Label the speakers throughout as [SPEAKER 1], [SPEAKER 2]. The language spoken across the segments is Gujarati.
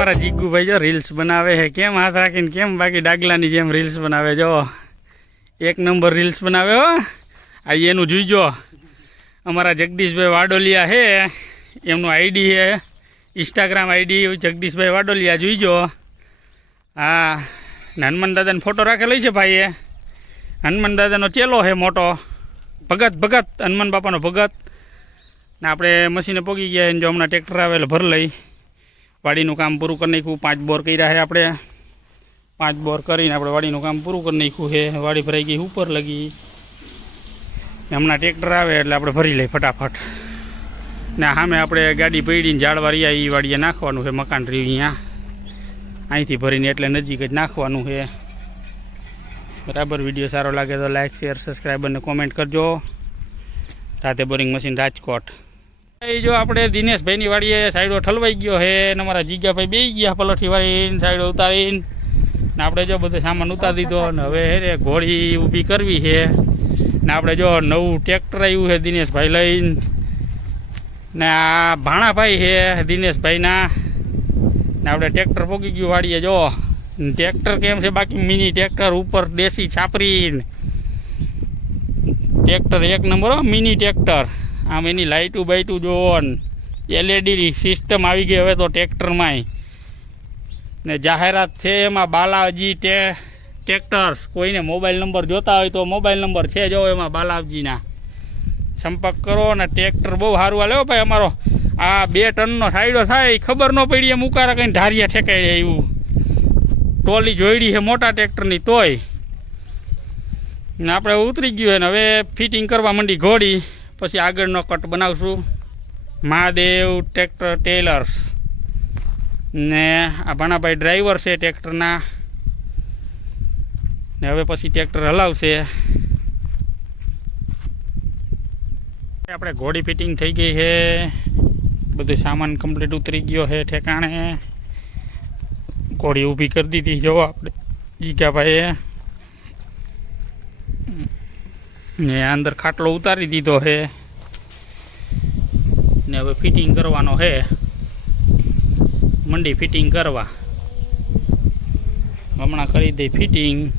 [SPEAKER 1] અમારા જીગુભાઈ જો રીલ્સ બનાવે છે. કેમ હાથ રાખીને કેમ બાકી ડાગલાની જેમ રીલ્સ બનાવે જો એક નંબર રીલ્સ બનાવે, હો. આ એનું જોઈજો અમારા જગદીશભાઈ વાડોલિયા છે. એમનું આઈડી છે. ઇન્સ્ટાગ્રામ આઈડી જગદીશભાઈ વાડોલિયા જોઈજો હા, હનુમાન દાદાનો ફોટો રાખેલો છે ભાઈએ. હનુમાન દાદાનો ચેલો છે મોટો. ભગત ભગત, હનુમાન બાપાનો ભગત. ને આપણે મશીને પોગી ગયા જો હમણાં ટ્રેક્ટર આવે એટલે ભર લઈ. વાડીનું કામ પૂરું કરી નાખ્યું. પાંચ બોર કર્યા છે આપણે. પાંચ બોર કરીને આપણે વાડીનું કામ પૂરું કરી નાખ્યું છે. વાડી ભરાઈ ગઈ, ઉપર લગી. હમણાં ટ્રેક્ટર આવે એટલે આપણે ભરી લઈએ ફટાફટ. ને સામે આપણે ગાડી પડીને ઝાડવા રહ્યા એ વાડીએ નાખવાનું છે મકાન રહ્યું અહીંયા. અહીંથી ભરીને એટલે નજીક જ નાખવાનું છે. બરાબર, વીડિયો સારો લાગે તો લાઇક શેર સબસ્ક્રાઈબ અને કોમેન્ટ કરજો. રાતે બોરિંગ મશીન રાજકોટ. એ જો આપણે દિનેશભાઈની વાડીએ સાઈડો ઠલવાઈ ગયો હે ને અમારા જીગાભાઈ બે ગયા પલોઠી વાળીને સાઈડો ઉતારીને. ને આપણે જો બધો સામાન ઉતારી દીધો ને હવે રે ઘોડી ઊભી કરવી છે. ને આપણે જો નવું ટ્રેક્ટર આવ્યું છે દિનેશભાઈ લઈને. ને આ ભાણાભાઈ છે દિનેશભાઈના. ને આપણે ટ્રેક્ટર પોગી ગયું વાડીએ જો. ટ્રેક્ટર કેમ છે બાકી મિની ટ્રેક્ટર ઉપર દેશી છાપરી ટ્રેક્ટર એક નંબર મિની ટ્રેક્ટર. આમ એની લાઇટું બાઇટું જોવો ને એલઈડી સિસ્ટમ આવી ગઈ હવે તો ટ્રેક્ટરમાંય ને જાહેરાત છે એમાં બાલાજી ટે ટ્રેક્ટર્સ કોઈને મોબાઈલ નંબર જોતા હોય તો મોબાઈલ નંબર છે જો એમાં બાલાજીના. સંપર્ક કરો અને ટ્રેક્ટર બહુ સારું હાલે ભાઈ અમારો. આ બે ટનનો સાઈડો થાય ખબર ન પડી એમ ઉકારા કંઈ ધારિયા ઠેકાઈ એવું ટોલી જોઈડી છે મોટા ટ્રેક્ટરની તોય. ને આપણે ઉતરી ગયું હોય ને હવે ફિટિંગ કરવા માંડી ઘોડી. પછી આગળનો કટ બનાવશું. Mahadev tractor tailors. ને આ ભાણાભાઈ ડ્રાઈવર છે ટ્રેક્ટરના. ને હવે પછી ટ્રેક્ટર હલાવશે. આપણે ઘોડી ફિટિંગ થઈ ગઈ છે. બધું સામાન કમ્પ્લીટ ઉતરી ગયો છે ઠેકાણે. ઘોડી ઊભી કરી દીધી જો આપણે જીગાભાઈએ ને અંદર ખાટલો ઉતારી દીધો છે. ને હવે ફિટિંગ કરવાનો છે. મંડી ફિટિંગ કરવા. હમણાં કરી દઈ ફિટિંગ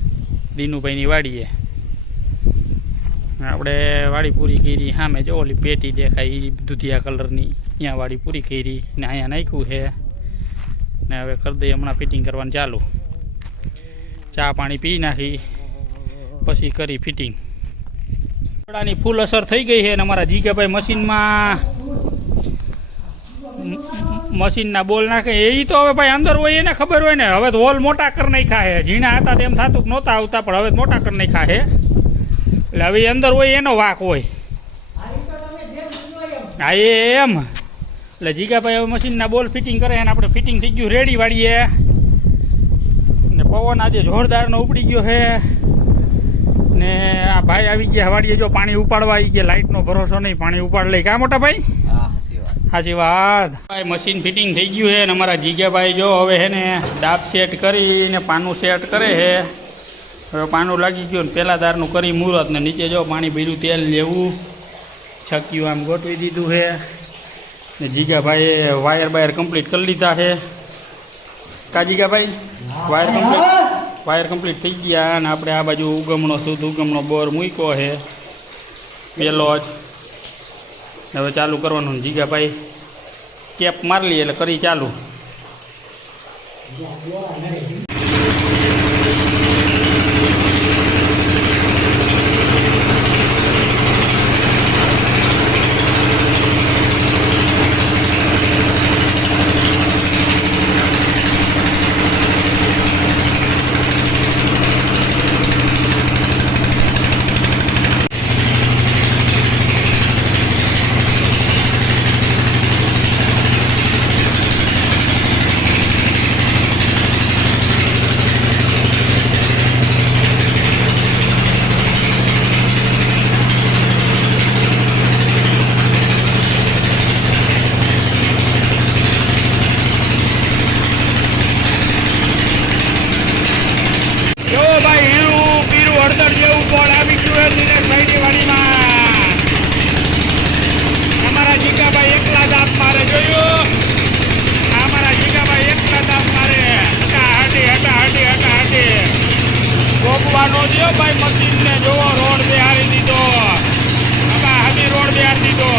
[SPEAKER 1] દીનુભાઈની વાડીએ. આપણે વાડી પૂરી કરી, સામે જો ઓલી પેટી દેખાય એ દૂધિયા કલરની. ત્યાં વાડી પૂરી કરી ને અહીંયા નાખ્યું છે. ને હવે કરી દઈએ હમણાં ફિટિંગ કરવાનું ચાલુ. ચા પાણી પી નાખી, પછી કરી ફિટિંગ કપડાની ફૂલ અસર થઈ ગઈ છે અને અમારા જીગાભાઈ મશીનમાં મશીનના બોલ નાખે. એ તો હવે ભાઈ અંદર હોય એને ખબર હોય ને. હવે તો હોલ મોટા કરી નાખ્યા છે. ઝીણા હતા તેમ થતું નહોતા આવતા, પણ હવે મોટા કરી નાખ્યા છે. એટલે હવે અંદર હોય એનો વાક હોય. હા, એ એમ. એટલે જીગાભાઈ હવે મશીનના બોલ ફિટિંગ કરે અને આપણે ફિટિંગ થઈ ગયું, રેડી વાળીએ. ને પવન આજે જોરદારનો ઉપડી ગયો છે. આ ભાઈ આવી ગયા હવાડીએ જો પાણી ઉપાડવા આવી ગયા. લાઇટનો ભરોસો નહીં પાણી ઉપાડ લઈ કા મોટા ભાઈ?
[SPEAKER 2] સાચી વાત.
[SPEAKER 1] ભાઈ મશીન ફિટિંગ થઈ ગયું છે અને અમારા જીગાભાઈ જો હવે હે ને ડાબ સેટ કરીને પાનું સેટ કરે છે. હવે પાનું લાગી ગયું ને પહેલાં દારનું કરી મુહૂર્ત ને નીચે જો પાણી ભર્યું તેલ લેવું. છક્યું આમ ગોઠવી દીધું છે. ને જીગાભાઈએ વાયર બાયર કમ્પ્લીટ કરી લીધા છે. કા Jigabhai wire complete wire complete થઈ ગયા અને આપણે આ બાજુ ઉગમણો શુદ્ધ ઉગમણો બોર મૂક્યો છે. પેલો જ. હવે ચાલુ કરવાનું જીગા ભાઈ કેપ મારી લઈએ એટલે કરી ચાલુ. જવા નો દો ભાઈ, મશીનને જોવો, રોડ બિહારી દીધો. હમી રોડ બિહારી દીધો.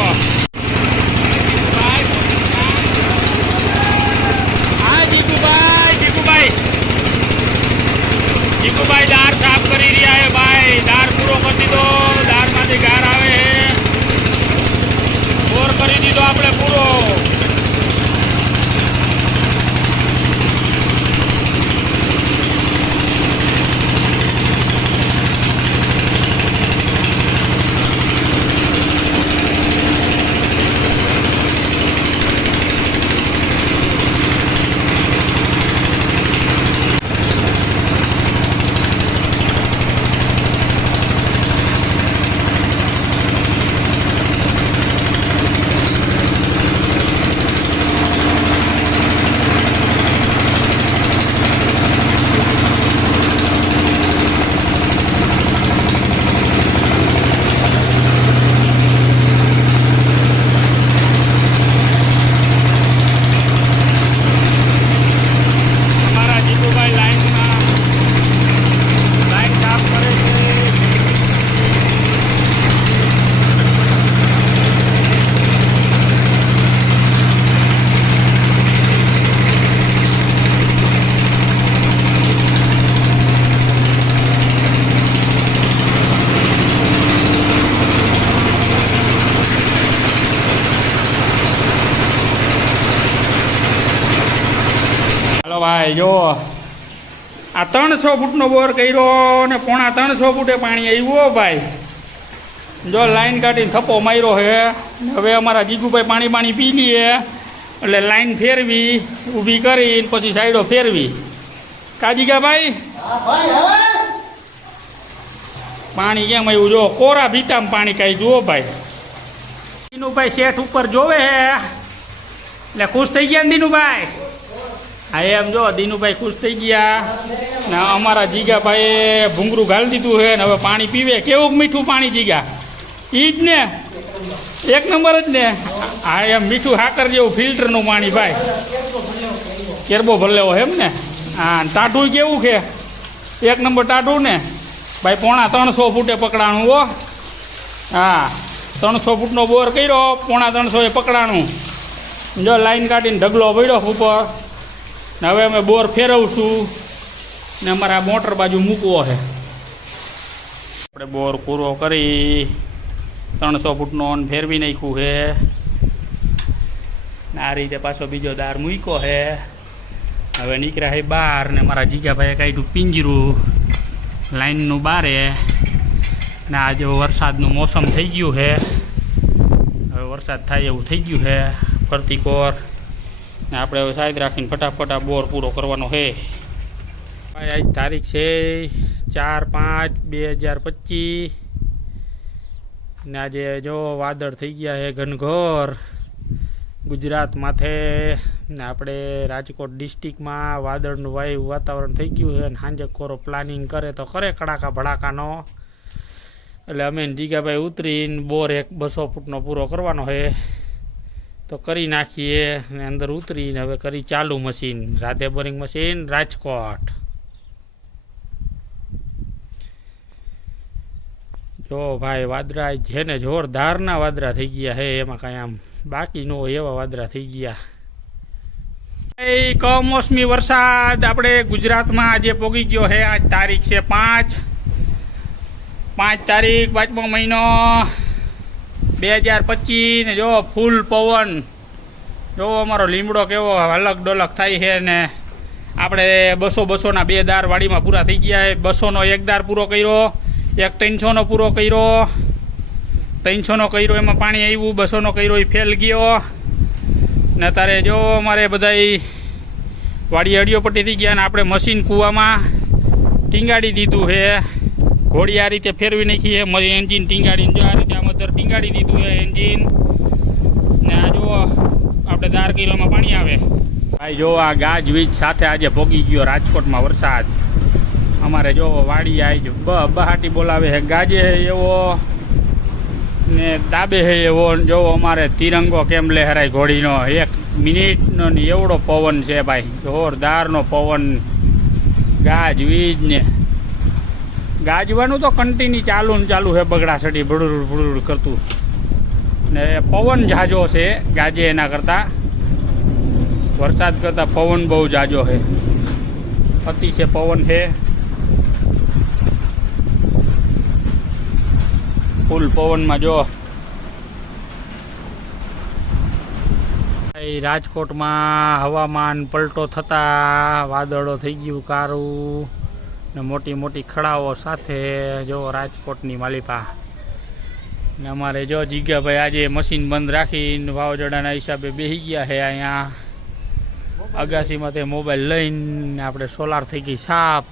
[SPEAKER 1] હા દાર સાફ કરી રહ્યા ભાઈ. દાર પૂરો કરી દીધો. દારમાંથી ગારા ભાઈ જો આ ત્રણસો ફૂટનો બોર કર્યો ને પોણા ત્રણસો ફૂટે પાણી આવ્યું ભાઈ. જો લાઈન કાઢીને થપ્પો માર્યો હે હવે અમારા જીગુભાઈ પાણી પાણી પી લઈએ એટલે લાઈન ફેરવી ઊભી કરી પછી સાઈડો ફેરવી. કાજીગા ભાઈ? પાણી કેમ આવ્યું? જો કોરા ભીતામાં પાણી કાંઈ જુઓ ભાઈ. દિનુભાઈ શેઠ ઉપર જોવે હે. એટલે ખુશ થઈ ગયા દીનુભાઈ? હા એમ જો, દીનુભાઈ ખુશ થઈ ગયા. ને અમારા જીગાભાઈએ ભૂંગરું ગાળી દીધું છે ને હવે પાણી પીવે. કેવું મીઠું પાણી જીગા? એ જ ને. એક નંબર જ ને. હા એમ મીઠું હાકર જેવું ફિલ્ટરનું પાણી ભાઈ. કેરબો ભરલેવો એમ ને. હા ટાઢું કેવું છે? એક નંબર ટાઢું ને. ભાઈ પોણા ત્રણસો ફૂટે પકડાણું હો. હા, ત્રણસો ફૂટનો બોર કર્યો, પોણા ત્રણસો એ પકડાણું. જો લાઈન કાઢીને ઢગલો પડ્યો ઉપર. હવે અમે બોર ફેરવશું ને અમારા મોટર બાજુ મૂકવો છે. આપણે બોર પૂરો કરી ત્રણસો ફૂટનો ઓન ફેરવી નાખ્યું છે. ને આ રીતે પાછો બીજો દાર મૂક્યો છે. હવે નીકળ્યા છે બહાર ને મારા જીગાભાઈએ કાઢ્યું પિંજરું. લાઈનનું બારે. ને આજે વરસાદનું મોસમ થઈ ગયું છે. હવે વરસાદ થાય એવું થઈ ગયું છે. ફરતી કોર. ને આપણે હવે સાઈડ રાખીને ફટાફટ આ બોર પૂરો કરવાનો છે. ભાઈ, આજ તારીખ છે ચાર પાંચ બે હજાર પચીસ. ને આજે જો વાદળ થઈ ગયા છે ઘનઘોર ગુજરાત માથે. ને આપણે રાજકોટ ડિસ્ટ્રિક્ટમાં વાદળનું વાયુ વાતાવરણ થઈ ગયું છે અને સાંજે કોરો પ્લાનિંગ કરે તો કરે કડાકા ભડાકાનો. એટલે અમે જીગાભાઈ ઉતરીને બોર એક બસો ફૂટનો પૂરો કરવાનો છે. તો કરી નાખીએ ને અંદર ઉતરીને હવે કરી ચાલુ machine Radhe boring machine, Rajkot. જો ભાઈ વાદરા છે ને જોરદારના વાદરા થઈ ગયા હે, એમાં કાંઈ આમ બાકી ન એવા વાદરા થઈ ગયા. કમોસમી વરસાદ આપણે ગુજરાતમાં આજે પોગી ગયો છે આજ તારીખ છે પાંચ. પાંચ તારીખ, પાંચમો મહિનો. બે હજાર પચીસ ને જો ફૂલ પવન. જો અમારો લીમડો કેવો અલગ ડોલક થાય છે ને. આપણે બસો બસોના બે દાર વાડીમાં પૂરા થઈ ગયા બસોનો એક દાર પૂરો કર્યો, એક ત્રણસોનો પૂરો કર્યો. ત્રણસોનો કર્યો, એમાં પાણી આવ્યું, બસોનો કર્યો, એ ફેલ ગયો. ને તારે જો અમારે બધાય વાડી અડીઓ પટ્ટી થઈ ગયા ને આપણે મશીન કૂવામાં ટીંગાડી દીધું છે. ઘોડી આ રીતે ફેરવી નાખી છે. એન્જિન ટીંગાડીને જો આ રીતે આમ અંદર ટીંગાડી દીધું છે એન્જિન. ને આ જો આપણે દાર કિલોમાં પાણી આવે. ભાઈ જો આ ગાજવીજ સાથે આજે ભોગી ગયો રાજકોટમાં વરસાદ. અમારે જો વાડી આવી બ, બહાટી બોલાવે છે, ગાજે એવો, ને દાબે છે એવો. જો અમારે તિરંગો કેમ લહેરાય ઘોડીનો. એક મિનિટનો એવડો પવન છે, ભાઈ. જોરદારનો પવન. ગાજ વીજ ને ગાજવાનું તો કન્ટિન્યુ ચાલુ ને ચાલુ છે બગડા સડી ભડુડ ભડુડ કરતું. ને પવન જાજો છે, ગાજે એના કરતાં. વરસાદ કરતાં પવન બહુ જાજો છે. અતિશય પવન છે. ફૂલ પવનમાં જો. રાજકોટમાં હવામાન પલટો થતા વાદળો થઈ ગયું, કારું. ને મોટી મોટી ખડાઓ સાથે જો રાજકોટની માલિપા. ને અમારે જો જીગાભાઈ આજે મશીન બંધ રાખીને વાવાઝોડાના હિસાબે બેસી ગયા છે અહીંયા. અગાસીમાં તે મોબાઈલ લઈને આપણે સોલાર થઈ ગઈ સાફ